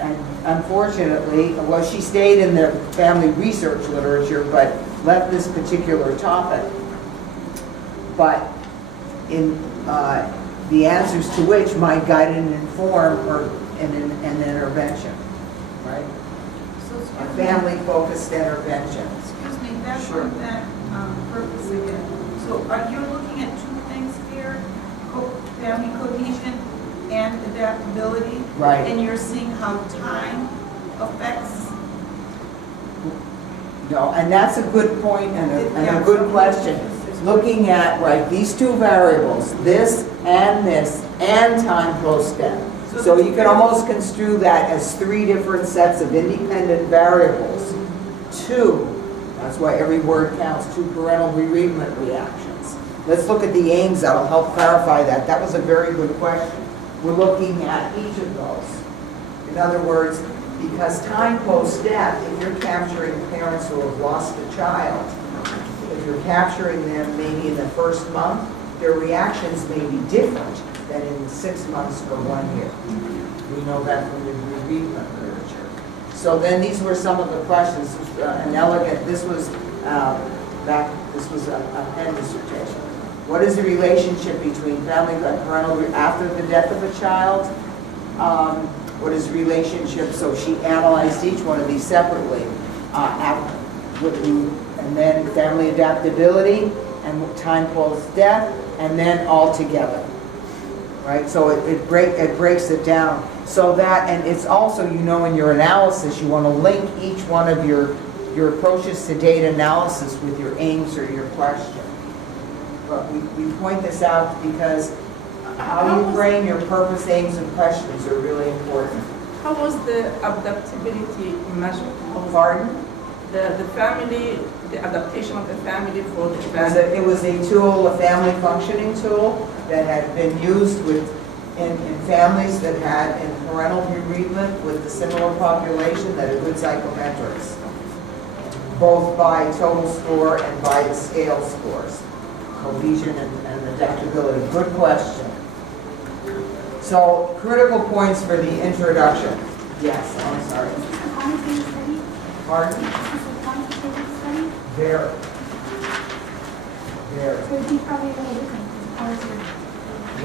And unfortunately, well, she stayed in the family research literature, but left this particular topic. But in the answers to which might guide and inform an intervention, right? So, A family-focused intervention. excuse me, back Sure. on that purpose again. So are you looking at two things here? Family cohesion and adaptability? Right. And you're seeing how time affects? No, and that's a good point and Yeah. a good question. Looking at, right, these two variables, this, and time post-death. So you can almost construe that as three different sets of independent variables. Two, that's why every word counts, two parental bereavement reactions. Let's look at the aims that'll help clarify that. That was a very good question. We're looking at each of those. In other words, because time post-death, if you're capturing parents who have lost a child, if you're capturing them maybe in the first month, their reactions may be different than in 6 months or 1 year. We know that from the bereavement literature. So then these were some of the questions. An elegant, this was a Penn dissertation. What is the relationship between family and parental after the death of a child? What is the relationship? So she analyzed each one of these separately. And then family adaptability and time post-death, and then all together. Right? So it breaks it down. So that, and it's also, you know, in your analysis, you want to link each one of your approaches to data analysis with your aims or your question. But we point this out because how you frame your purpose, aims, and questions are really important. How was the adaptability measured? Pardon? The family, the adaptation of the family for the family. It was a tool, a family functioning tool that had been used in families that had in parental bereavement with the similar population that had good psychometrics, both by total score and by the scale scores, cohesion and adaptability. Good question. So, critical points for the introduction. Yes, I'm sorry. Pardon? Very.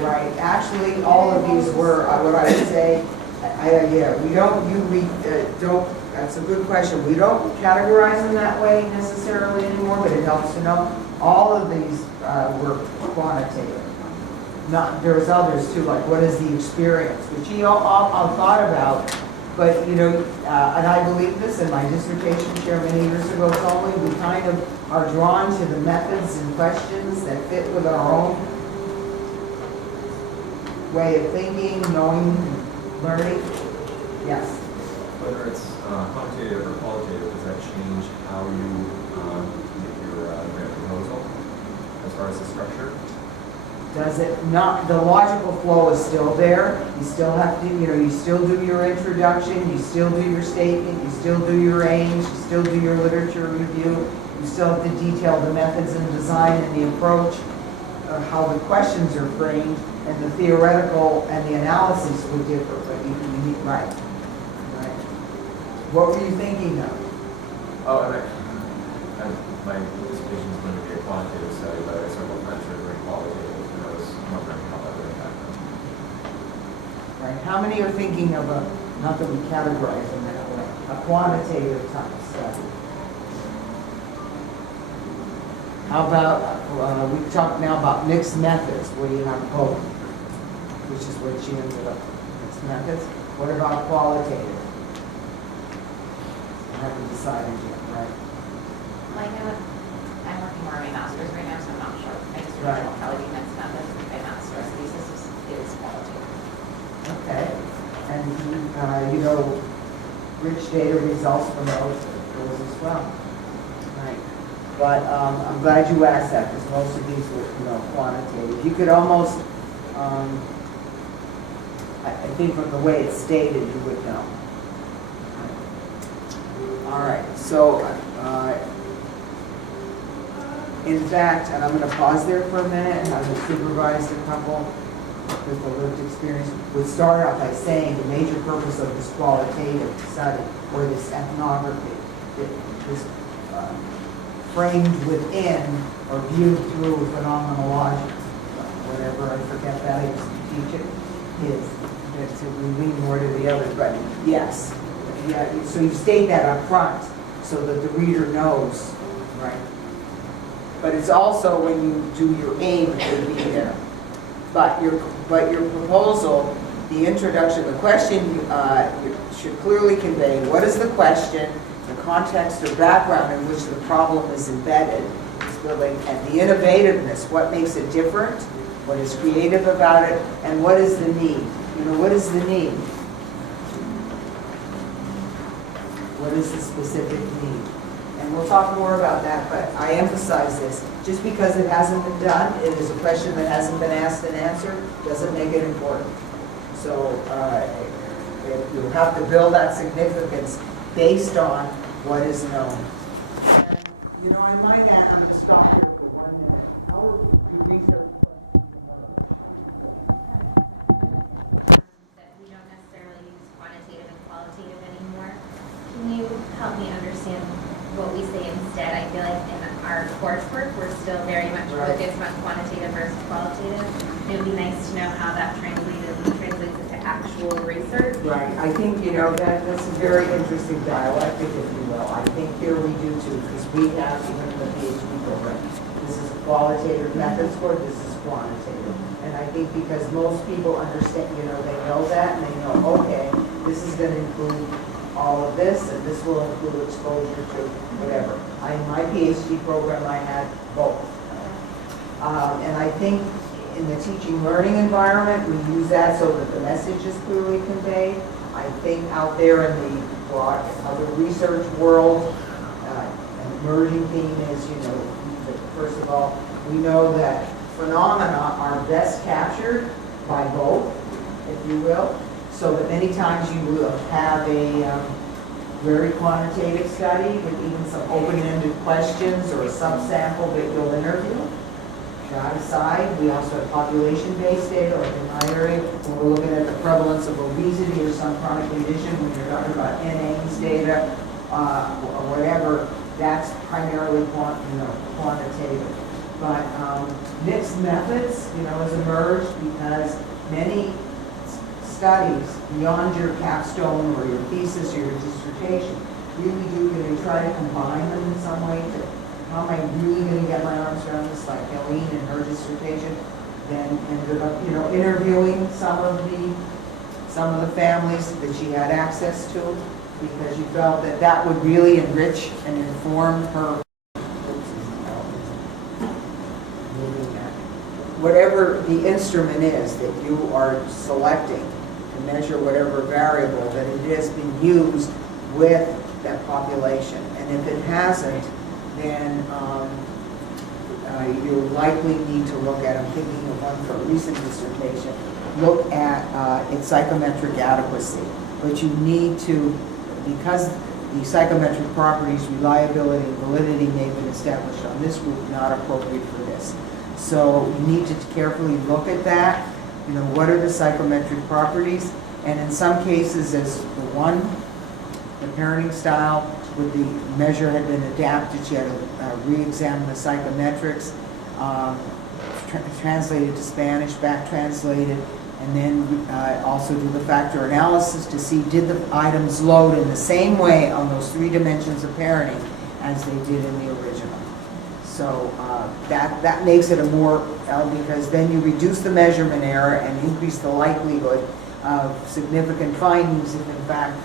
Right. Actually, all of these were what I would say. Yeah, we don't. Don't. That's a good question. We don't categorize them that way necessarily anymore, but it helps to know. All of these were quantitative. There's others too, like what is the experience, which he all thought about. But, you know, and I believe this in my dissertation chair many years ago told me, we kind of are drawn to the methods and questions that fit with our own way of thinking, knowing, learning. Yes? Whether it's quantitative or qualitative, does that change how you make your grant proposal as far as the structure? Does it not? The logical flow is still there. You still have to, you know, you still do your introduction, you still do your statement, you still do your aims, you still do your literature review, you still have to detail the methods and design and the approach, how the questions are framed, and the theoretical and the analysis would differ, but you need, right. Right. What were you thinking of? Oh, and my dissertation is going to be a quantitative study, but I several times are very qualitative. Right. How many are thinking of not that we categorize them that way, a quantitative type study? How about, we talked now about mixed methods, where you have both, which is what she ended up with, mixed methods. What about qualitative? I haven't decided yet, right? Like I'm working more on my master's right now, so I'm not sure. My dissertation Right. will probably be mixed methods. My master's thesis is qualitative. Okay. And, you know, rich data results from those as well. Right. But I'm glad you asked that, because most of these were, you know, quantitative. You could almost, I think from the way it's stated, you would know. All right. So, in fact, and I'm going to pause there for a minute, and I've supervised a couple with the lived experience would start out by saying the major purpose of this qualitative study or this ethnography is framed within or viewed through phenomenological, whatever, I forget that, I used to teach it, is that we lean more to the others, but yes. Yeah, so you state that up front so that the reader knows, right? But it's also when you do your aim, it would be there. But your proposal, the introduction, the question you should clearly convey what is the question, the context or background in which the problem is embedded, and the innovativeness, what makes it different, what is creative about it, and what is the need. You know, what is the need? What is the specific need? And we'll talk more about that, but I emphasize this. Just because it hasn't been done, it is a question that hasn't been asked and answered, doesn't make it important. So you'll have to build that significance based on what is known. And, you know, I might add, I'm going to stop here for 1 minute. How are you research That we don't necessarily use quantitative and qualitative anymore. Can you help me understand what we say instead? I feel like in our coursework, we're still very much focused on quantitative versus qualitative. It would be nice to know how that translates into actual research. Right, I think, you know, that's a very interesting dialectic, if you will. I think here we do too, because we have, even in the PhD program, this is a qualitative methods course, this is quantitative. And I think because most people understand, you know, they know that, and they know, okay, this is going to include all of this, and this will include exposure to whatever. In my PhD program, I had both. And I think in the teaching learning environment, we use that so that the message is clearly conveyed. I think out there in the broad other research world, an emerging theme is, you know, first of all, we know that phenomena are best captured by both, if you will, so that many times you will have a very quantitative study with even some open-ended questions or a subsample that you'll interview. That aside, we also have population-based data, like in my area, when we're looking at the prevalence of obesity or some chronic condition, when you're talking about NA's data, or whatever, that's primarily quantitative. But mixed methods, you know, has emerged because many studies beyond your capstone or your thesis or your dissertation really do, they try to combine them in some way to, how am I really going to get my arms around this, like Eileen in her dissertation, then ended up, you know, interviewing some of the families that she had access to, because you felt that that would really enrich and inform her. Whatever the instrument is that you are selecting to measure whatever variable, that it has been used with that population. And if it hasn't, then you'll likely need to look at, I'm thinking of one for a recent dissertation, look at its psychometric adequacy. But you need to, because the psychometric properties, reliability and validity may have been established on this group, not appropriate for this. So you need to carefully look at that. You know, what are the psychometric properties? And in some cases, as the parenting style, with the measure had been adapted, she had to re-examine the psychometrics, translated to Spanish, back translated, and then also do the factor analysis to see did the items load in the same way on those 3 dimensions of parenting as they did in the original. So that makes it a more, because then you reduce the measurement error and increase the likelihood of significant findings if in fact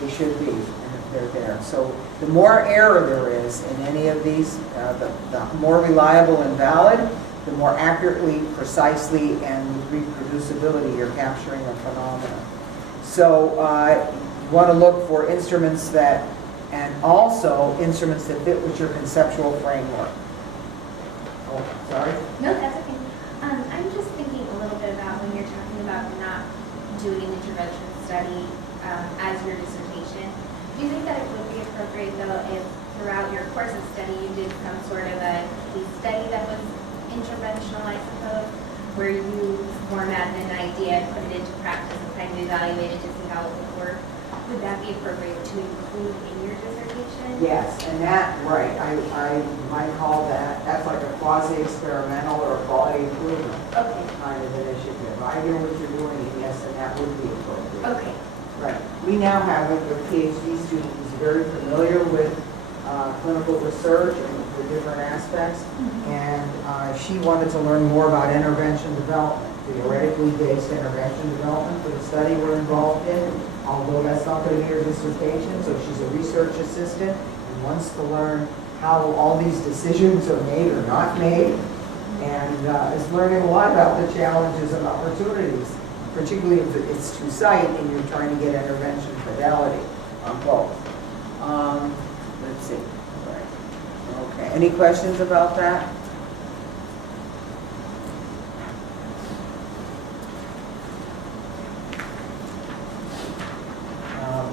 they should be, and if they're there. So the more error there is in any of these, the more reliable and valid, the more accurately, precisely, and with reproducibility you're capturing a phenomenon. So you want to look for instruments that, and also instruments that fit with your conceptual framework. Oh, sorry? No, that's okay. I'm just thinking a little bit about when you're talking about not doing an intervention study as your dissertation. Do you think that it would be appropriate, though, if throughout your course of study you did some sort of a case study that was interventional, I suppose, where you format an idea, put it into practice, and kind of evaluate it to see how it would work. Would that be appropriate to include in your dissertation? Yes, and that, right, I might call that, that's like a quasi-experimental or a quality improvement Okay. kind of initiative. I hear what you're doing, and yes, and that would be appropriate. Okay. Right. We now have a PhD student who's very familiar with clinical research and the different aspects, and she wanted to learn more about intervention development, theoretically based intervention development for the study we're involved in, although that's not going to be her dissertation, so she's a research assistant and wants to learn how all these decisions are made or not made, and is learning a lot about the challenges and opportunities, particularly if it's two-site and you're trying to get intervention fidelity on both. Let's see. Right. Okay. Any questions about that?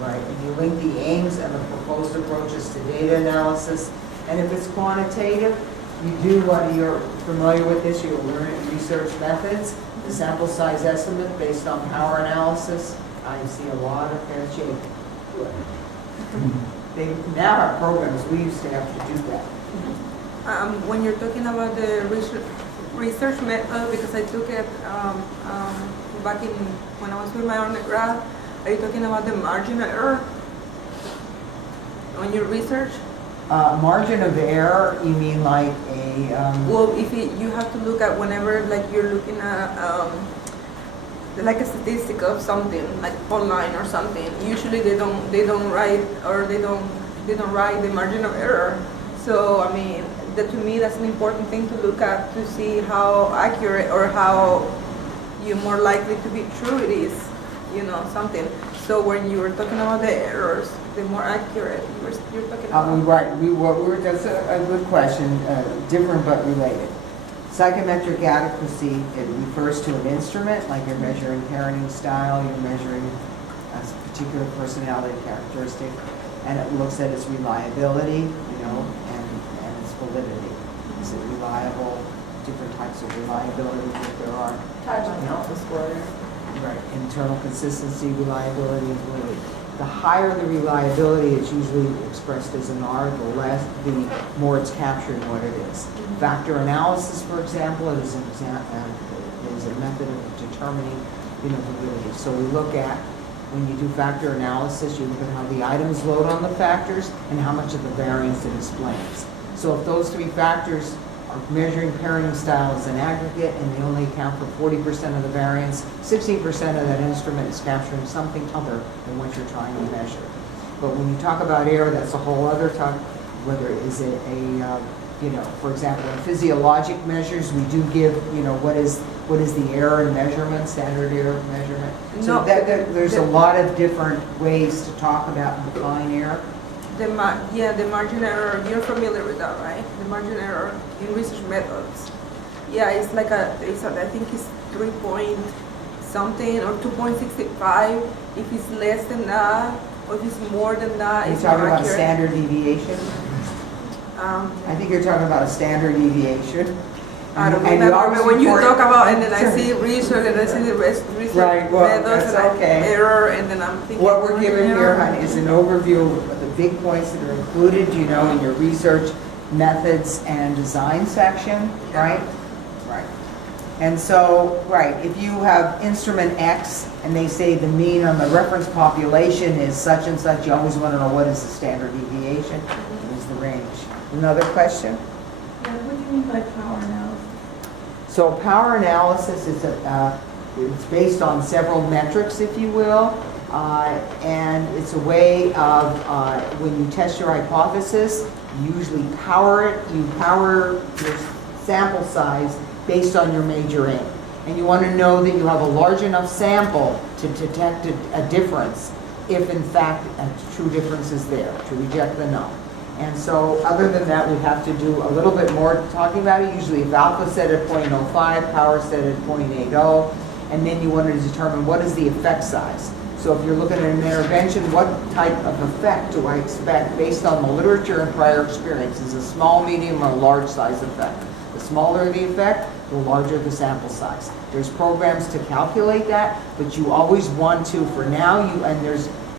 Right. And you link the aims and the proposed approaches to data analysis. And if it's quantitative, you do what you're familiar with this, you'll learn research methods, the sample size estimate based on power analysis. I see a lot of fair shake to it. They now have programs, we used to have to do that. When you're talking about the research method, because I took it back in when I was with my undergrad, are you talking about the margin of error on your research? Margin of error, you mean like a... Well, if you have to look at whenever like you're looking at like a statistic of something, like online or something, usually they don't write the margin of error. So I mean, to me that's an important thing to look at to see how accurate or how you're more likely to be true it is, something. So when you were talking about the errors, the more accurate you're talking about. Right, that's a good question, different but related. Psychometric adequacy, it refers to an instrument, like you're measuring parenting style, you're measuring a particular personality characteristic, and it looks at its reliability, and its validity. Is it reliable? Different types of reliability that there are. Right, internal consistency, reliability, and validity. The higher the reliability, it's usually expressed as an R, the more it's capturing what it is. Factor analysis, for example, is a method of determining validity. So we look at, when you do factor analysis, you look at how the items load on the factors and how much of the variance it explains. So if those three factors are measuring parenting style as an aggregate and they only account for 40% of the variance, 60% of that instrument is capturing something other than what you're trying to measure. But when you talk about error, that's a whole other topic. Whether is it for example, in physiologic measures, we do give, what is the error in measurement, standard error of measurement. So there's a lot of different ways to talk about and define error. The margin error, you're familiar with that, right? The margin error in research methods. Yeah, it's like I think it's 3 point something or 2.65. If it's less than that, or if it's more than that, You're it's talking more about a accurate. standard deviation? I think you're talking about a standard deviation. I don't And you remember, but when you obviously talk about, and then I see research, and I see the research Right, well, methods, that's and okay. error, and then I'm thinking. What we're giving here, error. honey, is an overview of the big points that are included, in your research methods and design section, right? Right. And so, right, if you have instrument X and they say the mean on the reference population is such and such, you always want to know what is the standard deviation, what is the range. Another question? Yeah, what do you mean by power analysis? So power analysis is it's based on several metrics, if you will, and it's a way of when you test your hypothesis, you usually power it. You power your sample size based on your major aim, and you want to know that you have a large enough sample to detect a difference, if in fact a true difference is there, to reject the null. And so other than that, we have to do a little bit more talking about it. Usually if alpha set at 0.05, power set at 0.80, and then you want to determine what is the effect size. So if you're looking at an intervention, what type of effect do I expect based on the literature and prior experience? Is a small, medium, or large size effect? The smaller the effect, the larger the sample size. There's programs to calculate that, but you always want to, for now, and there's